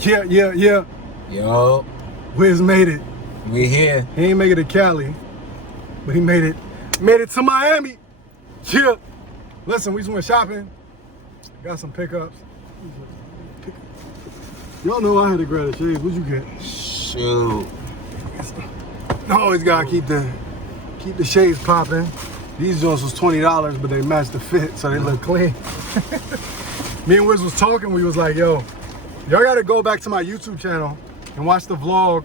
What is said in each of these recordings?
Yeah. Yo. Wiz made it. We here. He ain't make it to Cali, but he made it to Miami. Yeah. Listen, we just went shopping. Got some pickups. Y'all know I had to grab the shades. What'd you get? Shoot. I always gotta keep the shades popping. These joints was $20, but they matched the fit, so they look clean. Me and Wiz was talking. We was like, yo, y'all gotta go back to my YouTube channel and watch the vlog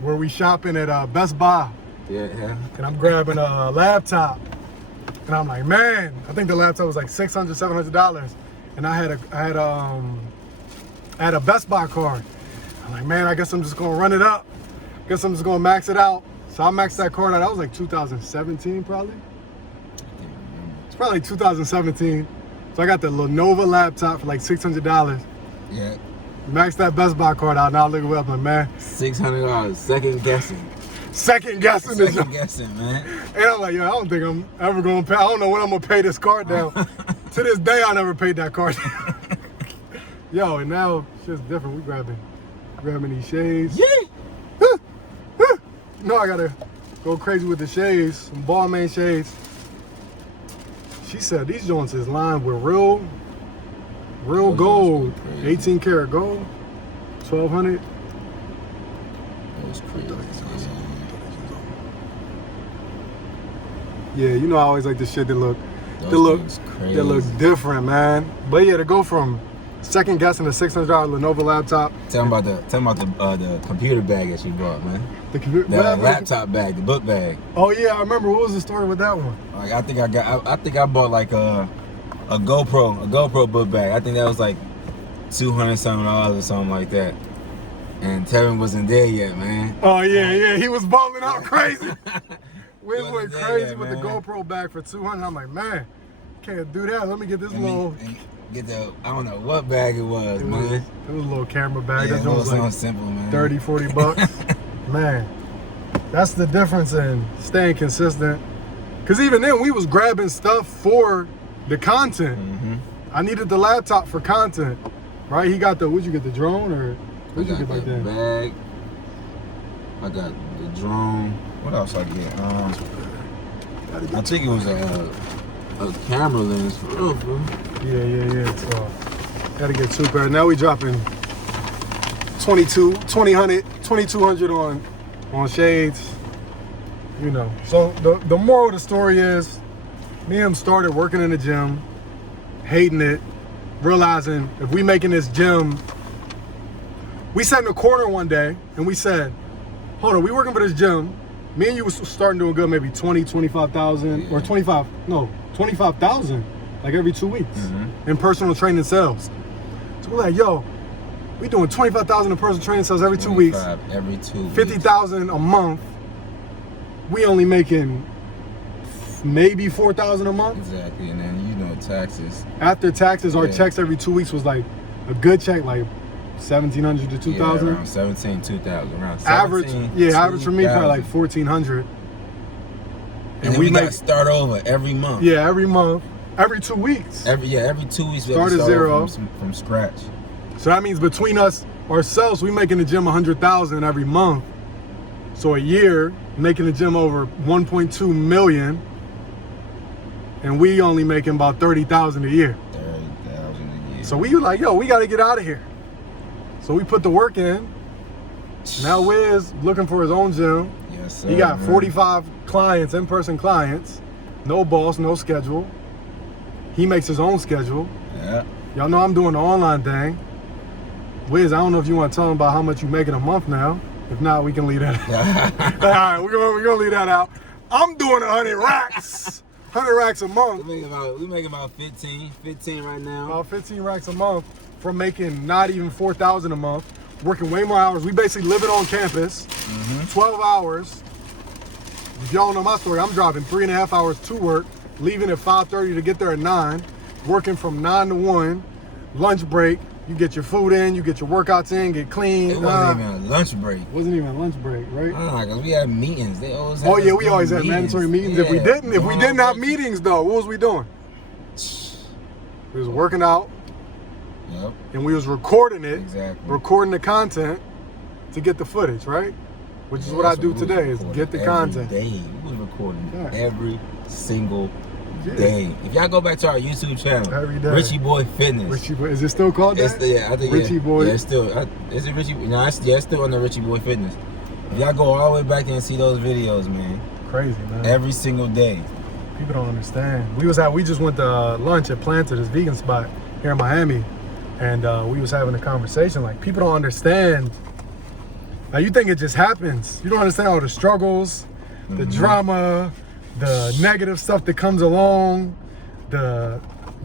where we shopping at Best Buy. Yeah. And I'm grabbing a laptop. And I'm like, man, I think the laptop was like $600, $700. And I had a Best Buy card. I'm like, man, I guess I'm just gonna run it up. Guess I'm just gonna max it out. So I maxed that card out. That was like 2017 probably. It's probably 2017. So I got the Lenovo laptop for like $600. Yeah. Maxed that Best Buy card out. Now I look it up, like, man. $600. Second guessing. Second guessing, man. And I'm like, yo, I don't think I'm ever gonna pay. I don't know when I'm gonna pay this card down. To this day, I never paid that card down. Yo, and now it's just different. We grabbing these shades. Yeah. No, I gotta go crazy with the shades, some Balmain shades. She said these joints is lined with real gold, 18 karat gold, 1200. That was crazy. Yeah, you know I always like the shit that look different, man. But yeah, to go from second guessing a $600 Lenovo laptop. Tell them about the computer bag that you brought, man. The laptop bag, the book bag. Oh yeah, I remember. What was the story with that one? Like I think I bought like a GoPro book bag. I think that was like $200 something or something like that. And Tevin wasn't there yet, man. Oh yeah, he was balling out crazy. We went crazy yet, with the GoPro bag for $200. I'm like, man, can't do that. Let me get this little. Get the, I don't know what bag it was, man. It was a little camera bag. Yeah, that was like simple, man. 30, 40 bucks. Man, that's the difference in staying consistent. Because even then, we was grabbing stuff for the content. I needed the laptop for content, right? He got what'd you get, the drone or what'd you get back then? Bag. I got the drone. What else I get? I think it was a camera lens for real, bro. Yeah. So, gotta get two pairs. Now we dropping 2200 on shades. You know. So the moral of the story is, me and him started working in the gym, hating it, realizing if we making this gym, we sat in the corner one day and we said, hold on, we working for this gym. Me and you was starting doing good, maybe 25,000 or 25,000 like every 2 weeks in personal training sales. So we're like, yo, we doing 25,000 in personal training sales every 2 weeks. Every 2 weeks. 50,000 a month. We only making maybe 4,000 a month. Exactly, and then you know taxes. After taxes, our checks every 2 weeks was like a good check, like 1,700 to 2,000. Yeah, around 2,000, around 17. Average for me probably like 1,400. And we got to start over every month. Yeah, every month, every 2 weeks. Every 2 weeks we start at zero from scratch. So that means between us ourselves, we making the gym 100,000 every month. So a year making the gym over 1.2 million, and we only making about 30,000 a year. 30,000 a year. So we were like, yo, we got to get out of here. So we put the work in. Now Wiz looking for his own gym. Yes, sir. He got 45 clients, in-person clients. No boss, no schedule. He makes his own schedule. Yeah. Y'all know I'm doing the online thing. Wiz, I don't know if you want to tell him about how much you make in a month now. If not, we can leave that out. All right, we're gonna leave that out. I'm doing 100 racks. 100 racks a month. We making about 15 right now. About 15 racks a month from making not even 4,000 a month. Working way more hours. We basically living on campus, 12 hours. If y'all know my story, I'm driving 3.5 hours to work, leaving at 5:30 to get there at 9, working from 9 to 1, lunch break. You get your food in, you get your workouts in, get clean. It wasn't even a lunch break. Wasn't even a lunch break, right? Because we had meetings. They always had we always had mandatory meetings. Yeah. If we didn't have meetings though, what was we doing? We was working out. Yep. And we was recording it, Exactly. recording the content to get the footage, right? Which is what I do today, is get the content. Every day. We was recording Yeah. every single day. If y'all go back to our YouTube channel, Every day. Richie Boy Fitness. Richie Boy, is it still called that? I think Richie Boy. Yeah, it's still. Is it Richie? No, it's still under Richie Boy Fitness. If y'all go all the way back there and see those videos, man. Crazy, man. Every single day. People don't understand. We just went to lunch at Planter, this vegan spot here in Miami, and we was having a conversation. Like, people don't understand. Now, you think it just happens. You don't understand all the struggles, the drama, the negative stuff that comes along, it's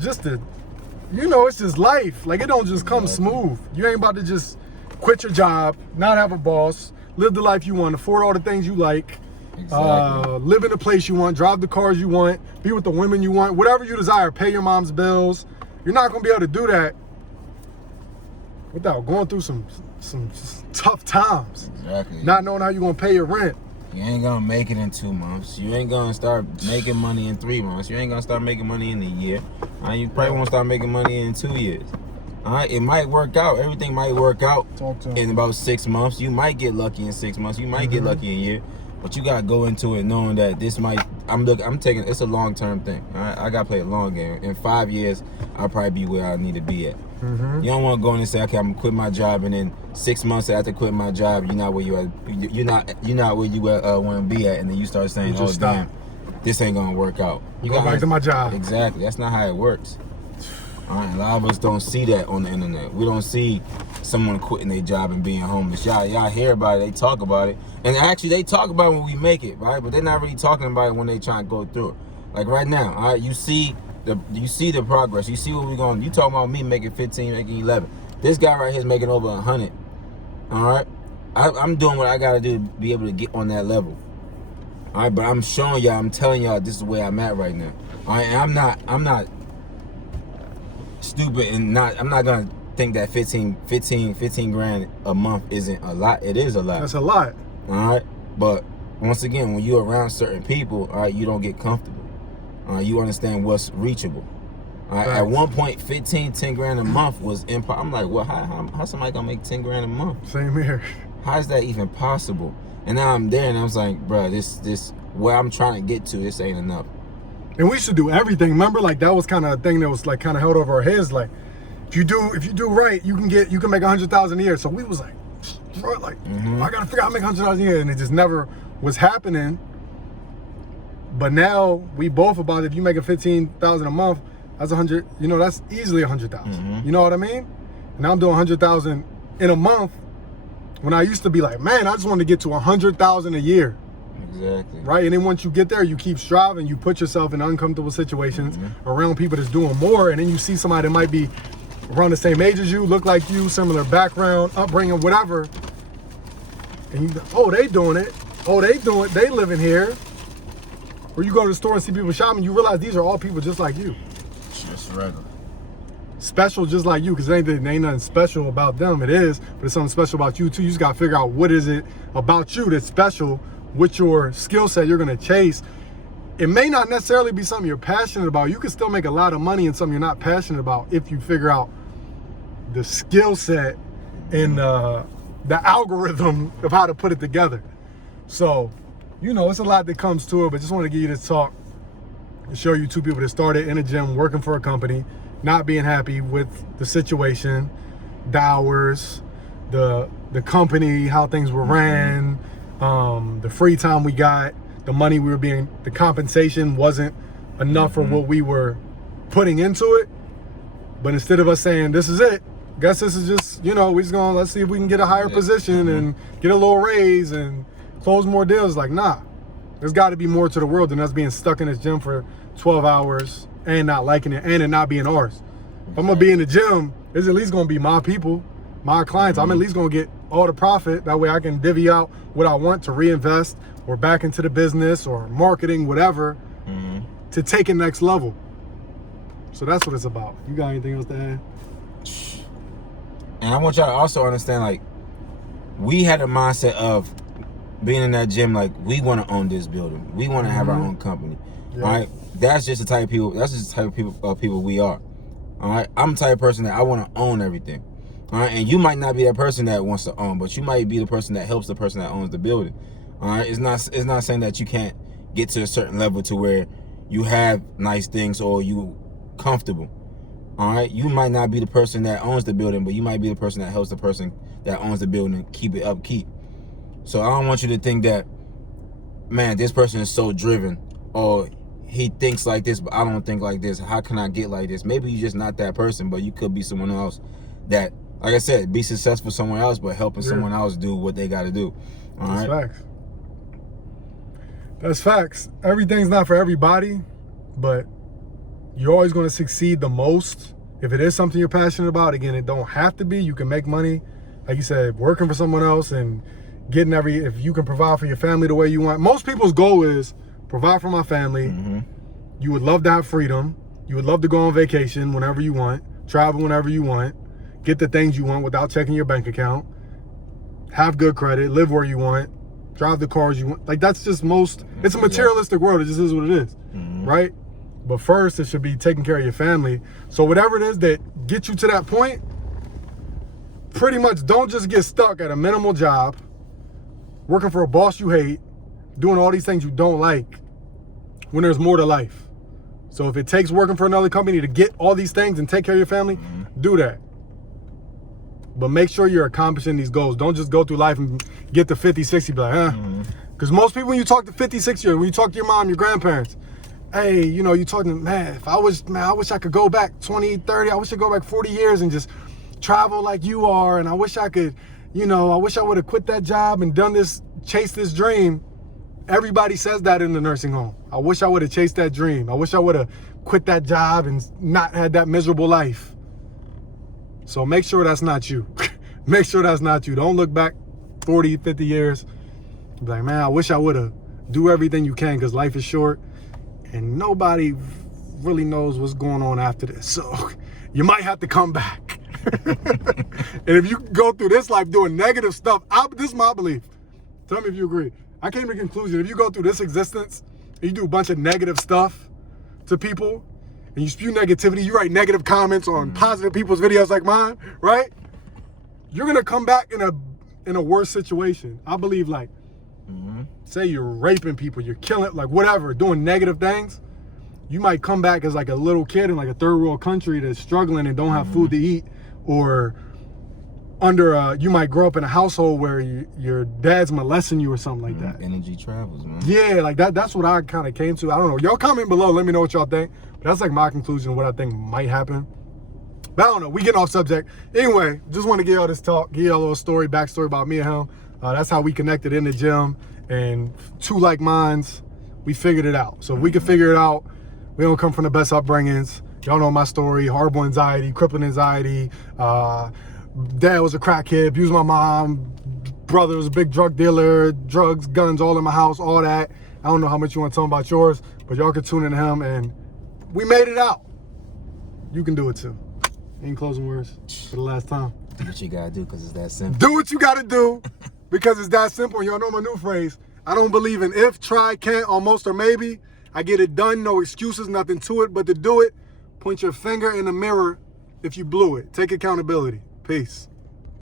just life. Like, it don't just come smooth. You ain't about to just quit your job, not have a boss, live the life you want, afford all the things you like, live in the place you want, drive the cars you want, be with the women you want, whatever you desire, pay your mom's bills. You're not gonna be able to do that without going through some tough times. Exactly. Not knowing how you're gonna pay your rent. You ain't gonna make it in 2 months. You ain't gonna start making money in 3 months. You ain't gonna start making money in a year. You probably won't start making money in 2 years. All right, it might work out. Everything might work out in about 6 months. You might get lucky in 6 months. You might get lucky in a year. But you gotta go into it knowing that this might. It's a long-term thing. All right, I gotta play a long game. In 5 years, I'll probably be where I need to be at. You don't want to go in and say, okay, I'm gonna quit my job, and then 6 months after quitting my job, you're not where you at. You're not where you want to be at, and then you start saying, oh damn, this ain't gonna work out. You go back to my job. Exactly. That's not how it works. All right, a lot of us don't see that on the internet. We don't see someone quitting their job and being homeless. Y'all hear about it, they talk about it. And actually, they talk about it when we make it, right? But they're not really talking about it when they try to go through it. Like right now, all right, you see the progress. You see what we're going. You talking about me making 15, making 11. This guy right here is making over 100. All right, I'm doing what I got to do to be able to get on that level. All right, but I'm showing y'all, I'm telling y'all this is where I'm at right now. All right, and I'm not stupid and I'm not gonna think that 15 grand a month isn't a lot. It is a lot. That's a lot. All right, but once again, when you're around certain people, all right, you don't get comfortable. You understand what's reachable. All right, at one point, 10 grand a month was impossible. I'm like, well, how somebody gonna make 10 grand a month? Same here. How is that even possible? And now I'm there, and I was like, bro, this where I'm trying to get to, this ain't enough. And we should do everything. Remember, like, that was kind of a thing that was like kind of held over our heads. Like, if you do right, you can make 100,000 a year. So we was like, bro, like, I gotta figure out how to make 100,000 a year, and it just never was happening. But now we both about, if you making 15,000 a month, that's 100. You know, that's easily 100,000. You know what I mean? And now I'm doing 100,000 in a month. When I used to be like, man, I just wanted to get to 100,000 a year. Exactly. Right, and then once you get there, you keep striving. You put yourself in uncomfortable situations around people that's doing more, and then you see somebody that might be around the same age as you, look like you, similar background, upbringing, whatever. And you, oh, they doing it. Oh, they living here. Or you go to the store and see people shopping, you realize these are all people just like you. Just regular. Special just like you, because ain't nothing special about them. It is, but it's something special about you too. You just gotta figure out what is it about you that's special with your skill set you're gonna chase. It may not necessarily be something you're passionate about. You can still make a lot of money in something you're not passionate about if you figure out the skill set and the algorithm of how to put it together. So, you know, it's a lot that comes to it, but just want to give you this talk to show you two people that started in a gym working for a company, not being happy with the situation, the hours, the company, how things were ran, the free time we got, the money we were being, the compensation wasn't enough for what we were putting into it. But instead of us saying, this is it, guess this is just, you know, let's see if we can get a higher position and get a little raise and close more deals. Like, nah, there's got to be more to the world than us being stuck in this gym for 12 hours and not liking it and it not being ours. If I'm going to be in the gym, it's at least going to be my people, my clients. I'm at least going to get all the profit. That way I can divvy out what I want to reinvest or back into the business or marketing, whatever, to take it next level. So that's what it's about. You got anything else to add? And I want y'all to also understand, like, we had a mindset of being in that gym, like, we want to own this building. We want to have our own company. Yes. All right? That's just the type of people, people we are. All right, I'm the type of person that I want to own everything. All right, and you might not be that person that wants to own, but you might be the person that helps the person that owns the building. All right, it's not saying that you can't get to a certain level to where you have nice things or you comfortable. All right, you might not be the person that owns the building, but you might be the person that helps the person that owns the building keep it upkeep. So I don't want you to think that, man, this person is so driven, or he thinks like this, but I don't think like this. How can I get like this? Maybe you're just not that person, but you could be someone else that, like I said, be successful somewhere else, but helping someone else do what they got to do. All right? Facts. That's facts. Everything's not for everybody, but you're always going to succeed the most if it is something you're passionate about. Again, it don't have to be. You can make money, like you said, working for someone else and getting if you can provide for your family the way you want. Most people's goal is provide for my family. Mm-hmm. You would love to have freedom. You would love to go on vacation whenever you want, travel whenever you want, get the things you want without checking your bank account, have good credit, live where you want, drive the cars you want. Like, that's just it's a materialistic world. It just is what it is, right? But first, it should be taking care of your family. So whatever it is that gets you to that point, pretty much don't just get stuck at a minimal job, working for a boss you hate, doing all these things you don't like, when there's more to life. So if it takes working for another company to get all these things and take care of your family, do that. But make sure you're accomplishing these goals. Don't just go through life and get to 50, 60, be like, huh? Because most people, when you talk to 50, 60, when you talk to your mom, your grandparents, hey, you know, you talking, man, I wish I could go back 20, 30, I wish I could go back 40 years and just travel like you are. And I wish I could, I wish I would have quit that job and done this, chased this dream. Everybody says that in the nursing home. I wish I would have chased that dream. I wish I would have quit that job and not had that miserable life. So make sure that's not you. Make sure that's not you. Don't look back 40, 50 years. Be like, man, I wish I would have. Do everything you can, because life is short and nobody really knows what's going on after this. So you might have to come back. And if you go through this life doing negative stuff, this is my belief. Tell me if you agree. I came to the conclusion, if you go through this existence and you do a bunch of negative stuff to people and you spew negativity, you write negative comments on positive people's videos like mine, right? You're going to come back in a worse situation. I believe, like, say you're raping people, you're killing, like whatever, doing negative things. You might come back as like a little kid in like a third world country that's struggling and don't have food to eat, or you might grow up in a household where your dad's molesting you or something like that. Energy travels, man. Yeah, like that's what I kind of came to. I don't know. Y'all comment below. Let me know what y'all think. But that's like my conclusion of what I think might happen. But I don't know. We getting off subject. Anyway, just want to give y'all this talk, give y'all a little backstory about me and him. That's how we connected in the gym. And two like minds, we figured it out. So if we can figure it out, we don't come from the best upbringings. Y'all know my story, horrible anxiety, crippling anxiety. Dad was a crackhead, abused my mom. Brother was a big drug dealer, drugs, guns, all in my house, all that. I don't know how much you want to tell him about yours, but y'all can tune into him, and we made it out. You can do it too. Any closing words for the last time? Do what you gotta do, because it's that simple. Do what you gotta do, because it's that simple. Y'all know my new phrase. I don't believe in if, try, can't, almost, or maybe. I get it done, no excuses, nothing to it but to do it. Point your finger in the mirror if you blew it. Take accountability. Peace.